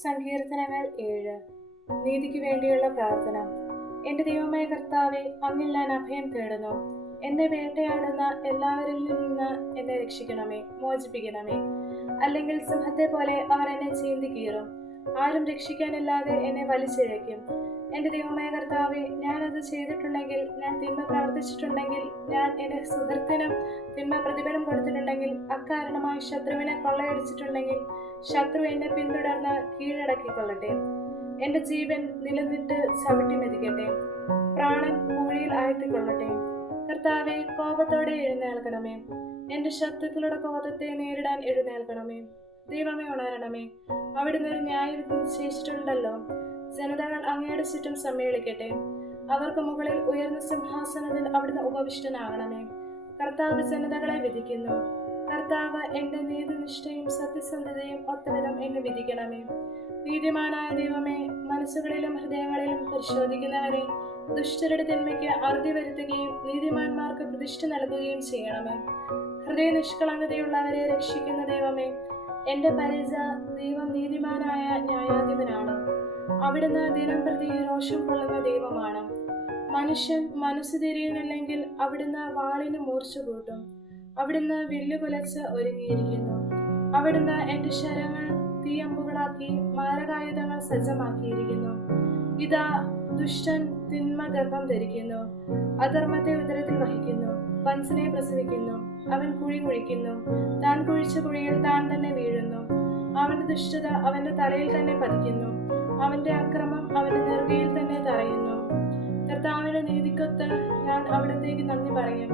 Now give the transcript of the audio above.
സങ്കീർത്തനങ്ങൾ 7. നീതിക്ക് വേണ്ടിയുള്ള പ്രാർത്ഥന. എന്റെ ദൈവമായ കർത്താവേ, അങ്ങിൽ ഞാൻ അഭയം തേടുന്നു. എന്നെ വേട്ടയാടുന്ന എല്ലാവരിൽ നിന്ന് എന്നെ രക്ഷിക്കണമേ, മോചിപ്പിക്കണമേ. അല്ലെങ്കിൽ സിംഹത്തെ പോലെ അവർ എന്നെ ചീന്തി കീറും. ആരും രക്ഷിക്കാനില്ലാതെ എന്നെ വലിച്ചിഴയ്ക്കും. എന്റെ ദൈവമായ കർത്താവേ, ഞാൻ അത് ചെയ്തിട്ടുണ്ടെങ്കിൽ, ഞാൻ തിന്മ പ്രവർത്തിച്ചിട്ടുണ്ടെങ്കിൽ, ഞാൻ എന്റെ സുഹൃത്തിനും തിന്മ പ്രതിഫലം കൊടുത്തിട്ടുണ്ടെങ്കിൽ, അക്കാരണമായി ശത്രുവിനെ കൊള്ളയടിച്ചിട്ടുണ്ടെങ്കിൽ, ശത്രു എന്നെ പിന്തുടർന്ന് കീഴടക്കിക്കൊള്ളട്ടെ. എന്റെ ജീവൻ നിലനിട്ട് ചവിട്ടി മെതിക്കട്ടെ, പ്രാണൻ പൂഴിയിൽ ആഴ്ത്തിക്കൊള്ളട്ടെ. കർത്താവെ, കോപത്തോടെ എഴുന്നേൽക്കണമേ. എന്റെ ശത്രുക്കളുടെ കോപത്തെ നേരിടാൻ എഴുന്നേൽക്കണമേ. ദൈവമേ, ഉണരണമേ. അവിടുന്ന് ഒരു ന്യായവിധി നിശ്ചയിച്ചിട്ടുണ്ടല്ലോ. ജനതകൾ അങ്ങയുടെ ചുറ്റും സമ്മേളിക്കട്ടെ. അവർക്ക് മുകളിൽ ഉയർന്ന സിംഹാസനത്തിൽ അവിടുന്ന് ഉപവിഷ്ടനാകണമേ. കർത്താവ് ജനതകളെ വിധിക്കുന്നു. കർത്താവ് എന്റെ നീതിനിഷ്ഠയും സത്യസന്ധതയും ഒത്തവിധം എന്നെ വിധിക്കണമേ. നീതിമാനായ ദൈവമേ, മനസ്സുകളിലും ഹൃദയങ്ങളിലും പരിശോധിക്കുന്നവരെ, ദുഷ്ടരുടെ തിന്മയ്ക്ക് അറുതി വരുത്തുകയും നീതിമാന്മാർക്ക് പ്രതിഷ്ഠ നൽകുകയും ചെയ്യണമേ. ഹൃദയ നിഷ്കളങ്കതയുള്ളവരെ രക്ഷിക്കുന്ന ദൈവമേ, എന്റെ പരിച ദൈവം നീതിമാനായ ന്യായാധിപനാണ്. അവിടുന്ന് ദിനം പ്രതി രോഷം കൊള്ളുന്ന ദൈവമാണ്. മനുഷ്യൻ മനസ്സു തിരിയുന്നില്ലെങ്കിൽ അവിടുന്ന് വാളിന് മൂർച്ച കൂട്ടും. അവിടുന്ന് വില്ലുകുലച്ച് ഒരുങ്ങിയിരിക്കുന്നു. അവിടുന്ന് എന്റെ ശരങ്ങൾ തീയമ്പുകളാക്കി മാരകായുധങ്ങൾ സജ്ജമാക്കിയിരിക്കുന്നു. ഇതാ, ദുഷ്ടൻ തിന്മ ഗർഭം ധരിക്കുന്നു, അധർമ്മത്തെ ഉദരത്തിൽ വഹിക്കുന്നു, വഞ്ചനയെ പ്രസവിക്കുന്നു. അവൻ കുഴി കുഴിക്കുന്നു, താൻ കുഴിച്ച കുഴിയിൽ താൻ തന്നെ വീഴുന്നു. അവന്റെ ദുഷ്ടത അവന്റെ തലയിൽ തന്നെ പതിക്കുന്നു, അവന്റെ അക്രമം അവന്റെ നെറുകയിൽ തന്നെ തറയുന്നു. കർത്താവിന്റെ നീതിക്കൊത്ത് ഞാൻ അവിടത്തേക്ക് നന്ദി പറയും.